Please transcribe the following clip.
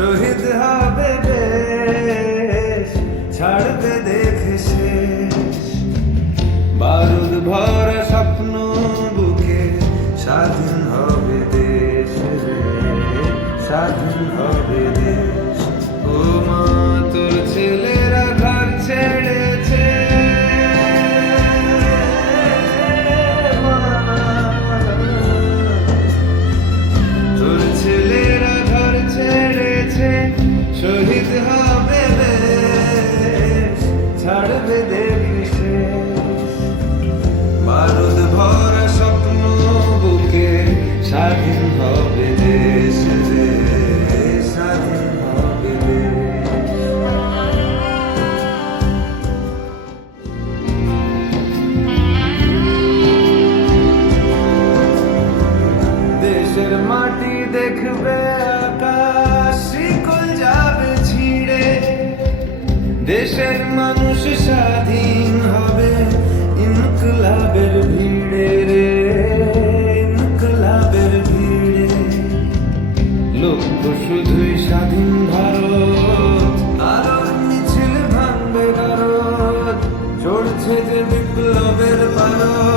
শহীদ হবে দেশ, ছাড়বে দেখে শেষ। বারুদ ভরা স্বপ্ন বুকে, স্বাধীন হবে দেশ রে, স্বাধীন হবে দেশ। ও মা, তোর ছেলেরা ঘর ছেড়েছে, তোর ছেলেরা ঘর ছেড়েছে, শহীদ হবে দেশ, ছাড়বে দেখি শেষ। বারুদ ভরা স্বপ্ন বুকে, স্বাধীন হবে দেশ রে, স্বাধীন হবে দেশ। দেশের মাটি দেখবে আকাশ, শিকল যাবে ছিঁড়ে। দেশের মানুষ স্বাধীন হবে ইনকলাবের ভিড়ে রে, ইনকলাবের ভিড়ে। লক্ষ্য শুধুই স্বাধীন ভারত, আলোর মিছিল ভাঙবে ভারত, চড়ছে যে বিপ্লবের পারদ।